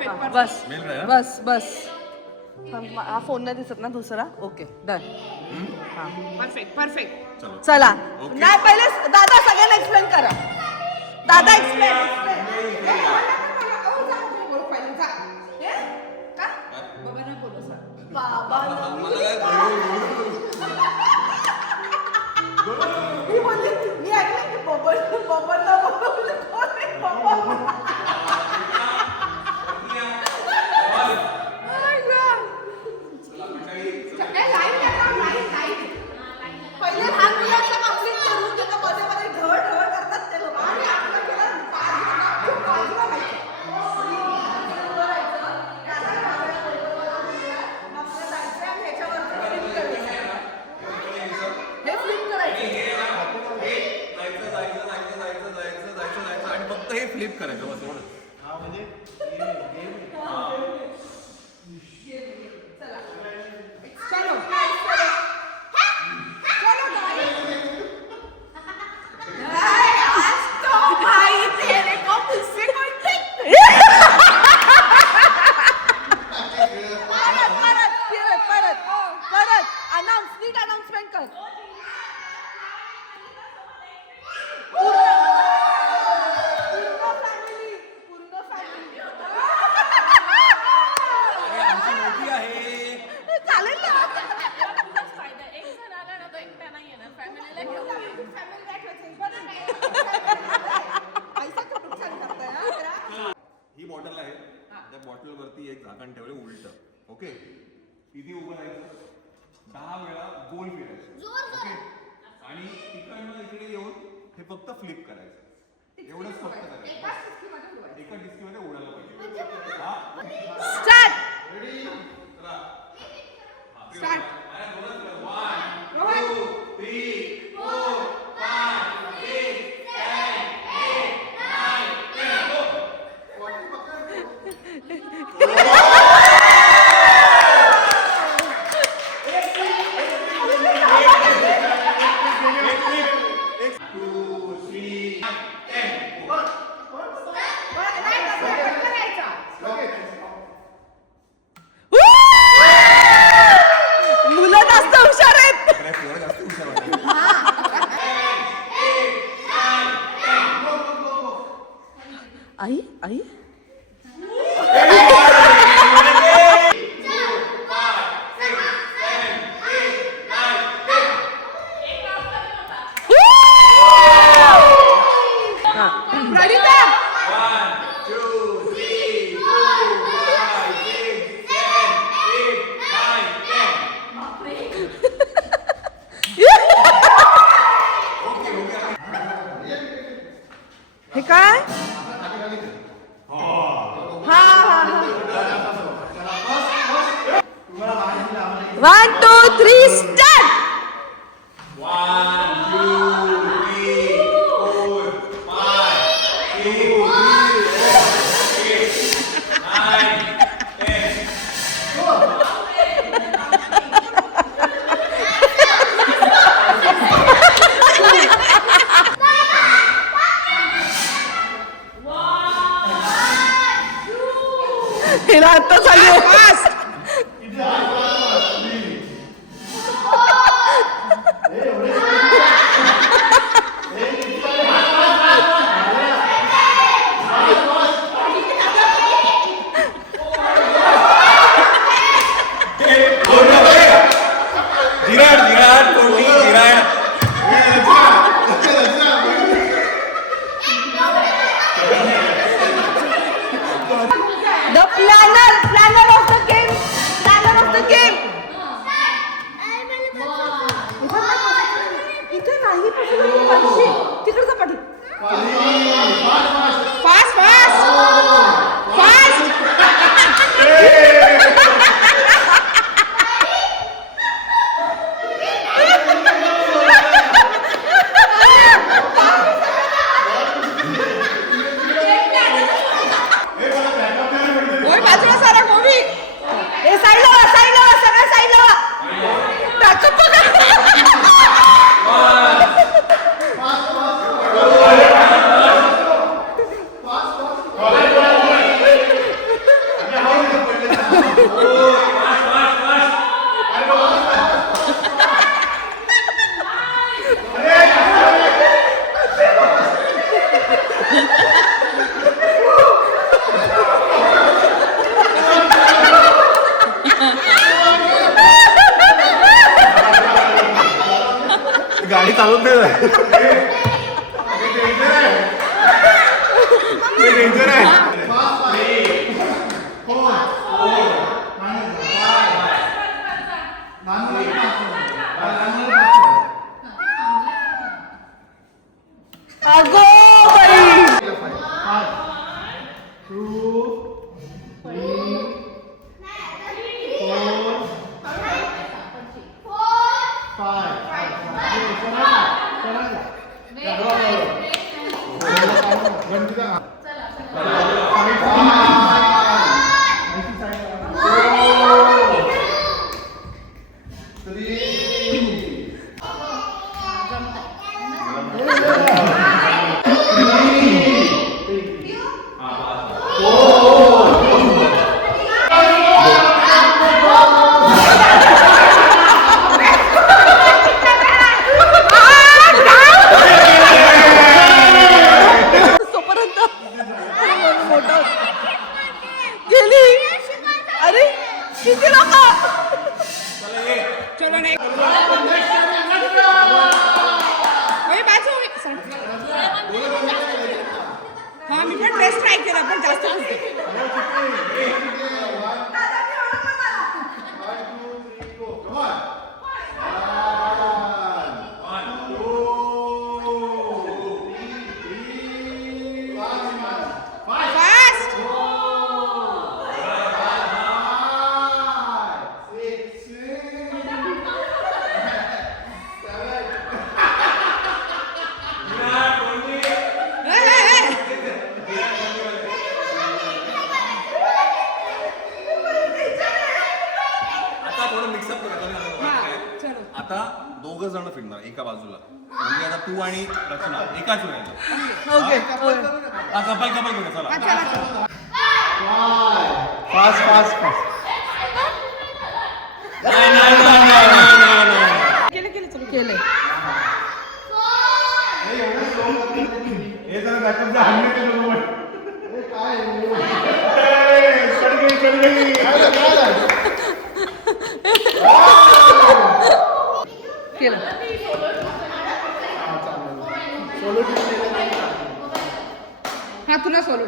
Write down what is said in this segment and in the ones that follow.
बस बस बस हा फोन नाही दिसत ना दुसरा. Okay done. Perfect perfect. चला नाही पहिले दादा सगळ्यांना एक्सप्लेन करा. दादा एक्सप्लेन. मी बोलली मी ऐकलं की बबनला बोलवलं कोण आहे बबन. पहिले लहान मुलांचं कंप्लीट करून त्याचा मध्ये मध्ये ढळ ढळ करतात ते लोक आणि आपलं केलं खूप बाजूला राहायचं. हे फ्लिप करायचं आणि फक्त हे फ्लिप करायचं बस एवढं. चलो अनाउन्समेंट कर. आमची मोठी आहे. चालेल ना. ही बॉटल आहे त्या बॉटल वरती एक झाकण ठेवले उलट. ओके इथे उभं राहायचं 10 वेळा गोल फिरायचं. ओके आणि तिकडनं इकडे येऊन हे फक्त फ्लिप करायचं. एवढंच फक्त करायचं. एका डिस्कीमध्ये उडायला पाहिजे. स्टार्ट. स्टार्ट. 1 2 3 4 5 6 7 8 9 10 go. मुलं जास्त हुशार आहेत. आई आई हे काय? हा हा हा. 1 2 3 स्टार्ट. 1 2 3 4 5 6 7 8 9 10. हिला आता चालू fast. The planner of the game. इथे नाही तिकडचा पाठी. Fast fast fast. बाजूला सारा गोवी. ए साईड लावा सगळ्या साईड लावा. बॅकअप बघा. गाडी चालवत नाही डेंजर आहे अगो बाई गेली. अरे किती लोक. चलो नाही हा मी पण टेस्ट ट्राय केला पण जास्त आता दोघं जण फिरणार एका बाजूला म्हणजे आता तू आणि रचना एकाच वेळेला ओके कपल कपल करू चला फास्ट फास्ट फास्ट केले. हे जरा बॅकअप जा हमने के लोग काय चल गई केलं. हा तुला सोलो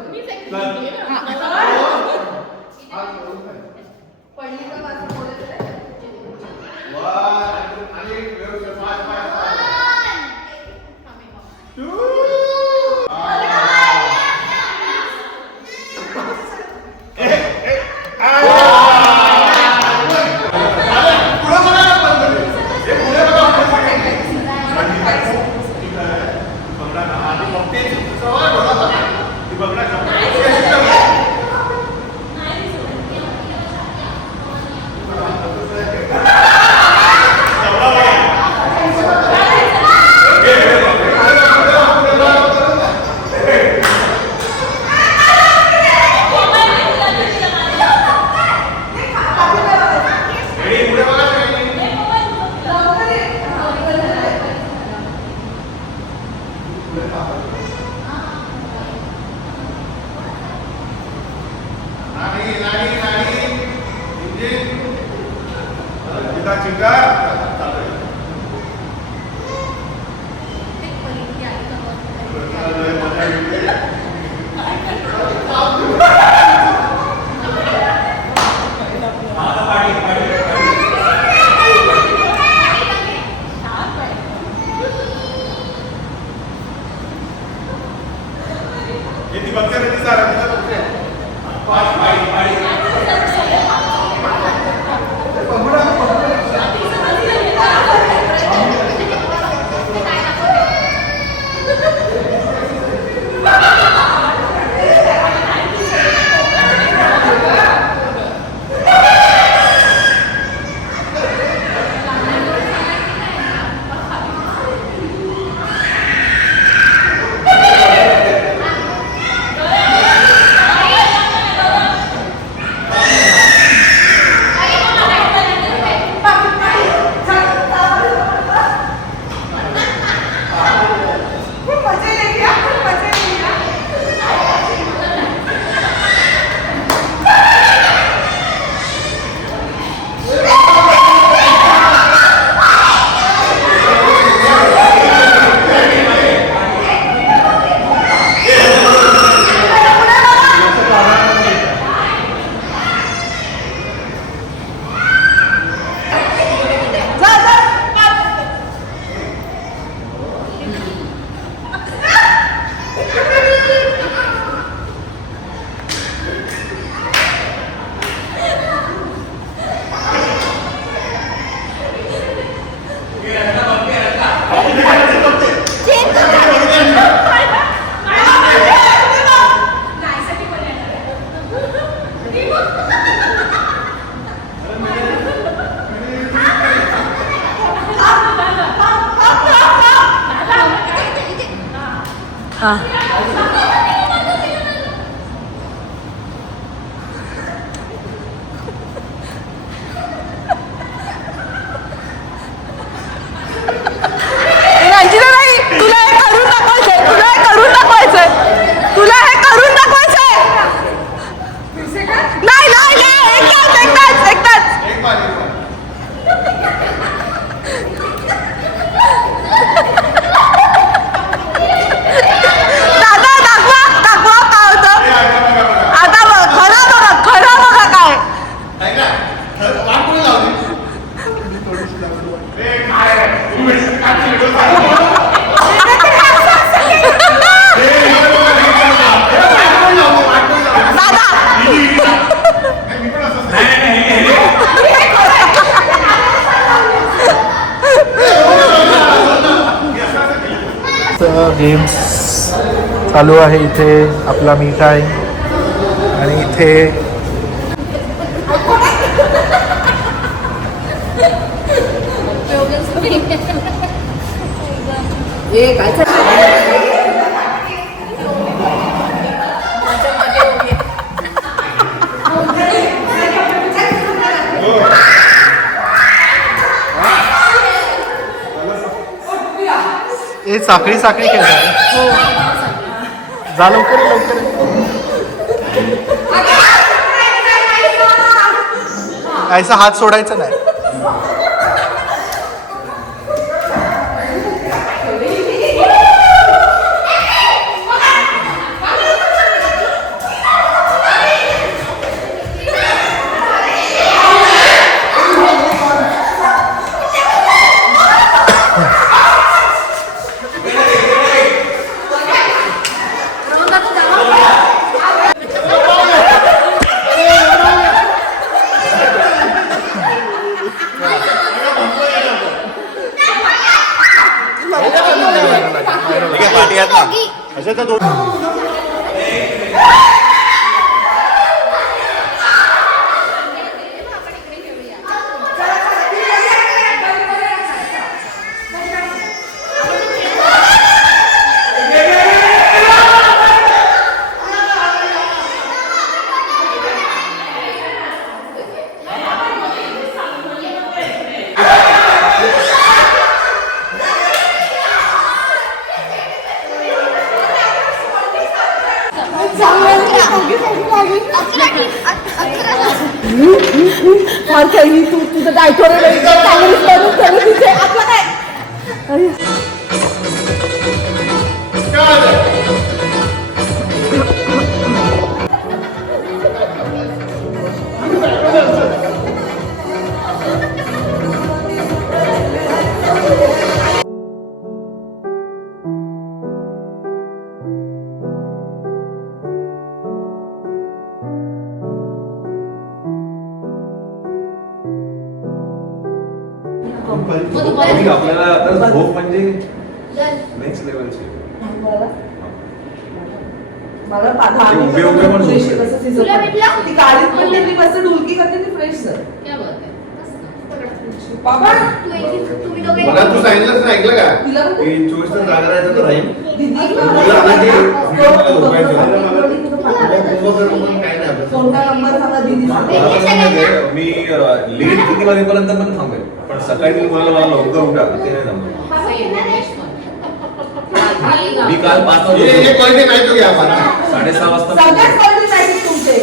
रंजिता नाही, तुला हे करून दाखवायचंय, तुला हे करून दाखवायचंय, तुला हे करून दाखवायचंय. नाही नाही नाही, एकदाच एकदाच. एक बार दादा दाखवा दाखवा काय होतं. आता बघ, खरं बघा काय. ऐका वाट कोणी लावली गेम्स चालू आहे इथे. आपला मी टाईम आणि इथे हे साखळी साखळी खेळतात. जा लवकर ये, लवकर ये. ऐसा हात सोडायचा नाही. असे तर दोन तू तुझं डायटोरियल आपलं काय. आपल्याला आता झोप म्हणजे नेक्स्ट लेवलची. मला उभे उभे पण झोप येते. ती गाडीत पण ती मस्त ढुलकी करते ती फ्रेश सर. बाबा मला तू सांगितलंच नाही, ऐकलं का तिला पण की 24 तास जागा राहायचं तर राहील. दीदी तुला आता ते मला झोपायचं. काय नाही आपलं. कोणता नंबर सांगा दीदी. मी लेट किती वाजेपर्यंत पण थांबेल, पण सकाळी मला लवकर उठा ते नाही थांबेल. मी काल 5 वाजता हे क्वालिटी नाही तो घ्या मला. 6:30 वाजता सगळ्यात क्वालिटी नाही तुमचे.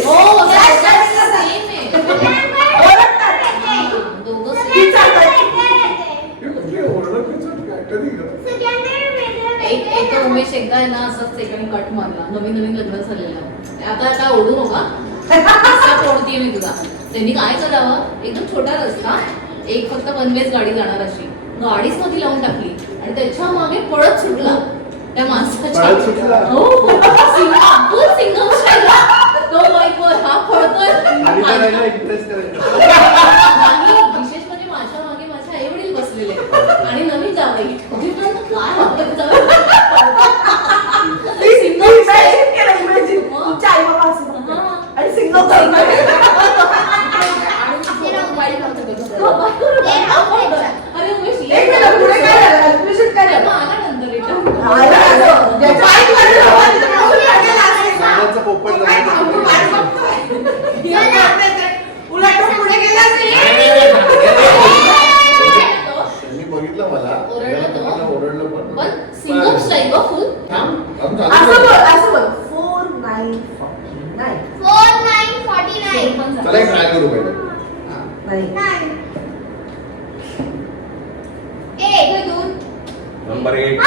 एक उमेश एकदा आहे ना असंच सेकंड कट मारला. नवीन नवीन लग्न झालेलं. आता काय ओढू नका, ओढतीये मी तुला. त्यांनी काय करावं, एकदम छोटा रस्ता, एक फक्त वन वेज गाडी जाणार अशी गाडीच मध्ये लावून टाकली आणि त्याच्या मागे पळत सुटला त्या माणसाच्या. हो सिंगम स्टाईलला तो बाईकवर हा पळतोय. विशेष म्हणजे माझ्या मागे माझे आई वडील बसलेले आणि नवीन जावई. काय पुढे काय झालं? आला नंतर नाही नंबर 8.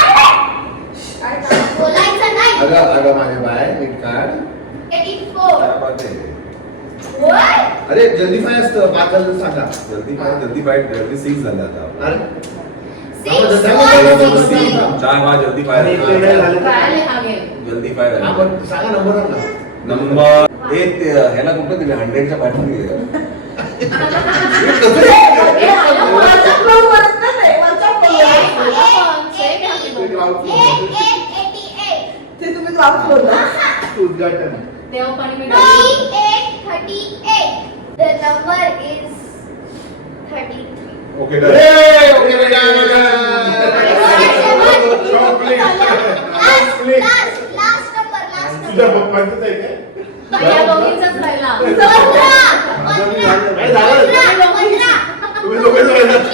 बोलायचं नाही. अगं माझ्या बाय नीट काढ. 84. क्या बात आहे. अरे जल्दी फाय असतं 5 वाजता सांगा. जल्दी जल्दी 6 झाले आता. अरे 6 4 5 जल्दी अरे, इकडे नाही पाय झालं. काय आगे जल्दी पाय हा, पण सांगा नंबर सांगा. नंबर 1 ह्याला कुठं दिले 100च्या पाठवून दिले. वरच्या floor वरच ना ते, वरच्या floor वर. ते तुम्ही ground floor ला. उद्घाटन. तेव्हा पाणी मी 38. The number is 33. Okay okay बेटा. Last number. तुझ्या पप्पांचंच आहे काय? या दोघींचाच राहिला 15. काय झालं? 15. तुम्ही दोघेच राहिलात.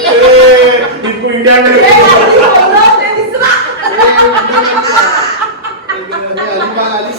इंडिया ते आधी बोललं, ते विसरा. अली